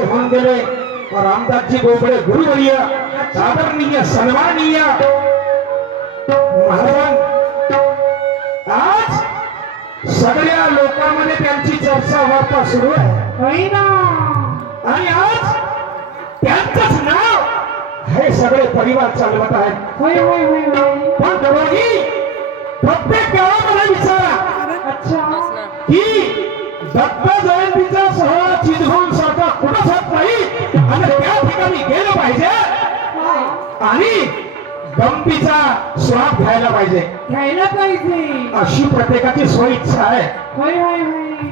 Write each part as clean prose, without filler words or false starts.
असे होऊन गेले रामदासजी बोबडे गुरुवर्य आदरणीय सन्माननीय महाराज आज सगळ्या लोकांमध्ये त्यांची चर्चा वार्ता सुरू आहे आणि आज त्यांचंच नाव हे सगळे परिवार चालवत आहेत पण दोघी प्रत्येक गावामध्ये विचारा की दत्त जयंतीचा सोहळा चिजघोण सारखा कुठंच होत नाही आणि त्या ठिकाणी गेलं पाहिजे आणि गमतीचा स्वाद घ्यायला पाहिजे अशी प्रत्येकाची सोय इच्छा आहे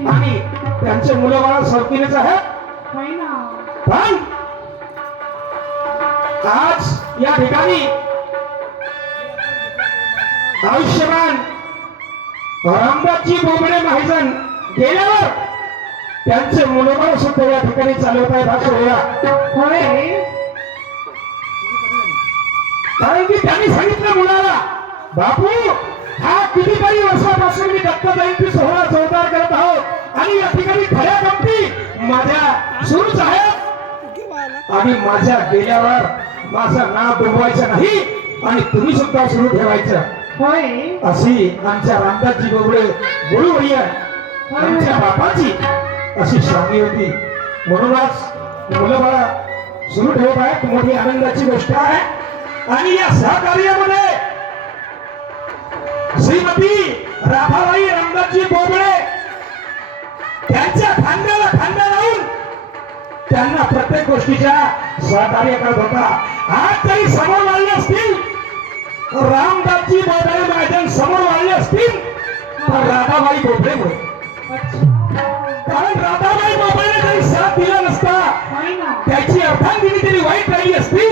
आणि त्यांचे मुलं बाळ सरकीनेच आहेत पण आज या ठिकाणी आयुष्यमान रामदासजी बोबडे महाजन गेल्यावर त्यांचे मुलगा सुद्धा या ठिकाणी चालवत आहेत हा सोहळा कारण की त्यांनी सांगितलं मुलाला बापू हा कितीतरी वर्षापासून मी दत्त जयंती सोहळा जोरदार करत आहोत आणि या ठिकाणी खऱ्या गमती माझ्या सुरूच आहेत आणि माझ्या गेल्यावर माझं नाव डुबवायचं नाही आणि तुम्ही सुद्धा सुरू ठेवायचं अशी आमच्या रामदासजी बोबडे गुरुवर्य आमच्या बापाची अशी शांती होती म्हणूनच मुलं बाळा सुरू ठेवत आहेत मोठी आनंदाची गोष्ट आहे आणि या सहकार्यामध्ये श्रीमती राधाबाई रामदासजी बोबडे त्यांच्या खांद्याला खांदा लावून त्यांना प्रत्येक गोष्टीच्या सहकार्य करत होता आज तरी समोर वाढले असतील रामदासजी बोबडे महाजन समोर वाढले असतील तर राधाबाई बोबडेमुळे कारण राधाबाई बोबडेने जरी साथ दिला नसता त्याची अर्धांगिनी जरी वाईट राहिली असती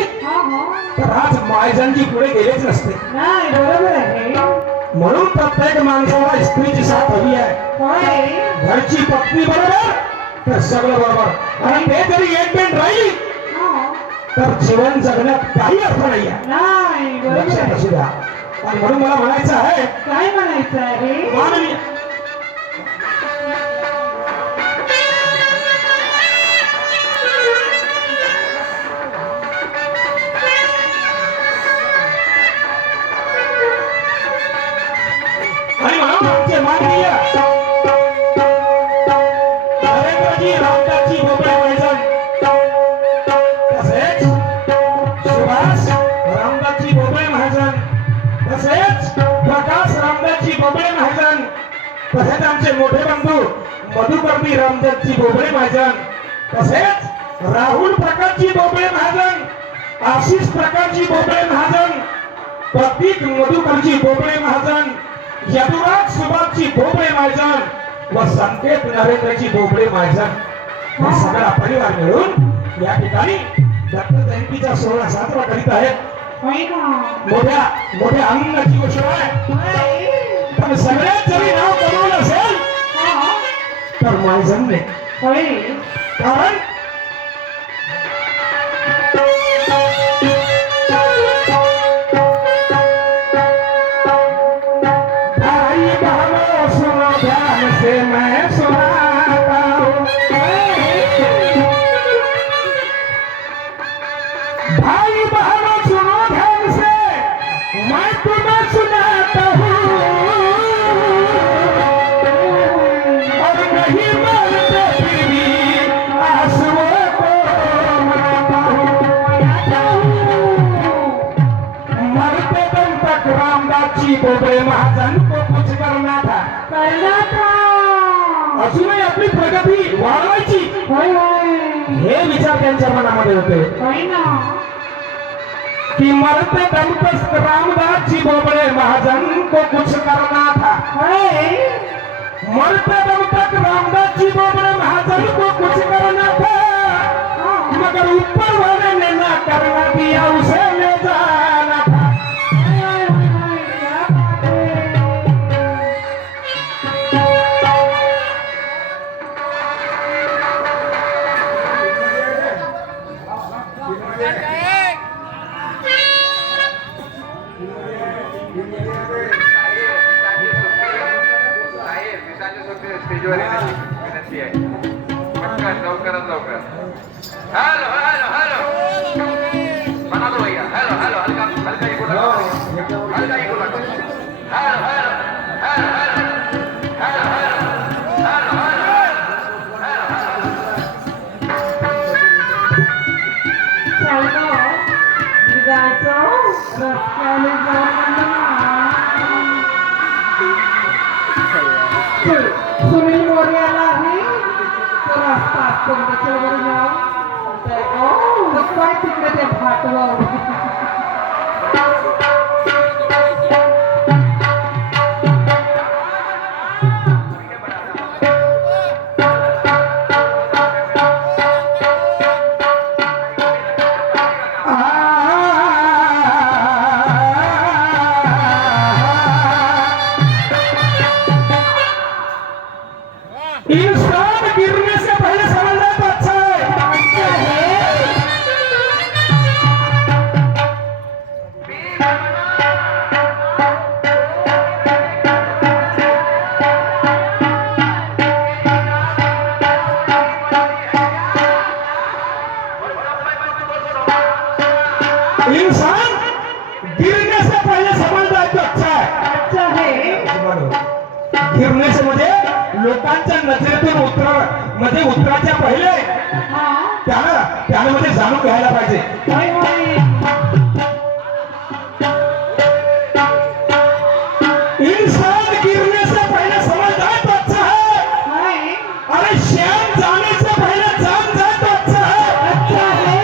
तर आज महाजनजी पुढे गेलेच नसते म्हणून प्रत्येक माणसाला स्त्रीची साथ हवी आहे घरची पत्नी बरोबर तर सगळं बरोबर आणि ते जरी एकमेन राहील तर जीवन जगण्यात काही अर्थ नाही आहे लक्षात असू द्या आणि म्हणून मला म्हणायचं आहे काय म्हणायचं आहे माननीय आणि म्हणून आमचे माननीय नरेंद्रजी रामदासजी बोबडे महाजन तसेच सुभाष रामदासजी बोबडे महाजन तसेच प्रकाश रामदासजी बोबडे महाजन तसेच आमचे मोठे बंधू मधुकरजी रामदासजी बोबडे महाजन तसेच राहुल प्रकाशजी बोबडे महाजन आशिष प्रकाशजी बोबडे महाजन प्रतीक मधुकरजी बोबडे महाजन यदुराज सुभाषजी बोबडे महाजन व संकेत नरेंद्रजी बोबडे महाजन हा सगळा परिवार मिळून या ठिकाणी दत्त जयंतीचा सोहळा साजरा करीत आहेत मोठ्या मोठ्या आनंदाची गोष्ट आहे पण सगळ्यात जरी नाव कमवलं असेल तर महाजनने कारण मैं सुनाता हूँ भाई बहनों सुनो ध्यान से मैं तुम्हें सुनाता हूँ और नहीं मरते फिर भी आंसुओं को मनाता हूँ मरते दम तक रामदासजी बोबडे महाजन को कुछ करना था अजूनही आपली प्रगती वाढवायची हे विचार त्यांच्या मनामध्ये होते कि मरते दम तक रामदासजी बोबडे महाजन को कुछ करना था मरते दम तक रामदासजी बोबडे महाजन को कुछ करना था मगर ऊपर वाले ने ना करना दिया उसे ले जाना था स्टेजवर विनंती आहे. हेलो हेलो हेलो बना दो भैया हेलो हेलो हल्का हल्का ही बोला हल्का ही बोला hello hello hello hello hello चालतो विदाचो रस्त्याने जाऊन सुनील मोरे आला आहे तो रस्ता असतो त्याच्यावर जाऊन काय तिकडे ते भाटवर इंसान गिरने से पहले समझना तो अच्छा है। इंसान गिरने से पहले समझना तो अच्छा है। अच्छा है गिरने से म्हणजे लोकांच्या नजरेतून मध्ये उतराच्या पहिले हा त्यानं मध्ये जाणून घ्यायला पाहिजे. होय होय इंसान गिरने से पहले समझना तो अच्छा है. होय अरे श्याम जाने से पहले जान जाए तो अच्छा है. अच्छा है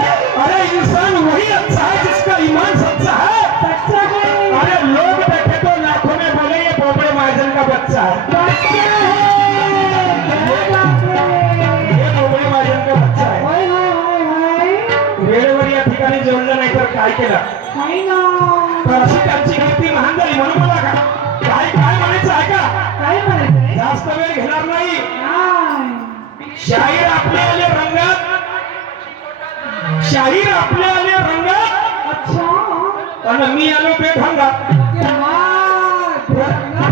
अरे इंसान वही अच्छा है जिसका ईमान सच्चा है. अच्छा है अरे लोग देखे तो लाखों में बोले ये बोबड़े महाजन का बच्चा है. अच्छा है क्या बात है ये बोबड़े महाजन का बच्चा है. होय होय होय होय वेळेवर या ठिकाणी जेवलं नाही तर काय केलं होय ना तर अशी त्यांची कीर्ती महान झाली म्हणून मला काय काय म्हणायचं आहे का काय म्हणायचंय जास्त वेळ घेणार नाही. काय शाहीर आपले आले रंगात शाहीर आपले आले रंगात अच्छा आणि मी आलो बेढंगात.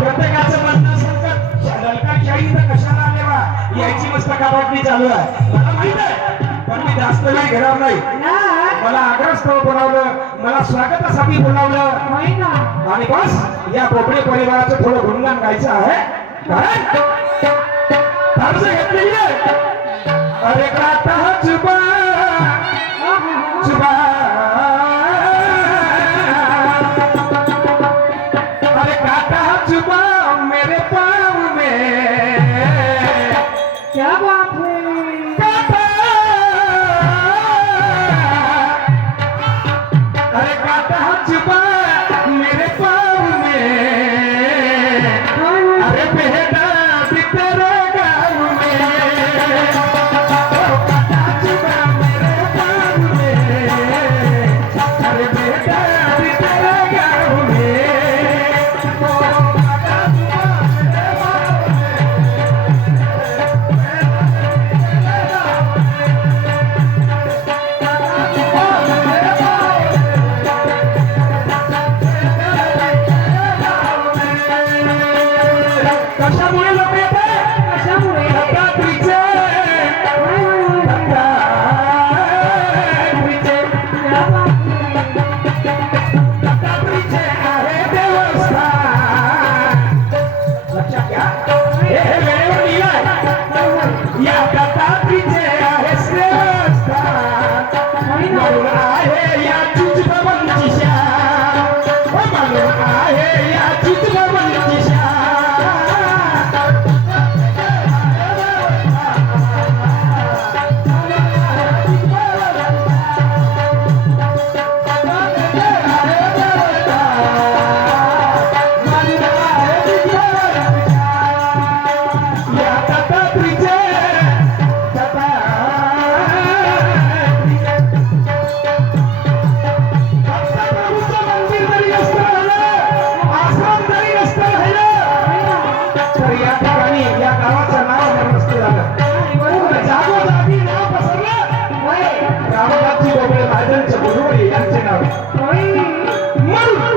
प्रत्येकाचं म्हणणं असेल तर ललकार शाही तर कशाला आले बा यायची मस्त काबाटणी चालू आहे मला माहित आहे पण मी जास्त वेळ घेणार नाही. मला आग्रहस्थळ बोलावलं मला स्वागतासाठी बोलावलं आणि बस या बोबडे परिवाराचं थोडं गुणगान गायचं आहे कारण कर्ज घेतलेली आहे. अरे काटा चुबा चुबा अरे काटा चुबा मेरे पाँव में क्या बात है काटा अरे काटा चुबा मेरे पाँव में अरे बेटा भी तेरे गाँव में ओ काटा चुबा मेरे पाँव में अरे बेटा भी तेरे गाँव में ओ काटा चुबा मेरे पाँव में कशामुळे लोक येते कशामुळे दत्तात्रीचे क्या बात है दत्तात्रीचे आहे देवस्थान. लक्षात घ्या हे वेळेवर लिहिलंय या दत्तात्रीचे आहे श्रेयस्थान म्हणून आहे या चितबंदची शान म्हणून आहे या चितबंदची शान. या दत्तात्रीचे दत्तप्रभूचं मंदिर जरी नसतं राहिलं, आश्रम जरी नसतं राहिलं, तर या ठिकाणी या गावाचं नाव जर नसतं झालं, तर जागोजागी नाव पसरलं रामदासजी बोबडे महाजनचे गुरुवरी यांचे नाव होय म्हणून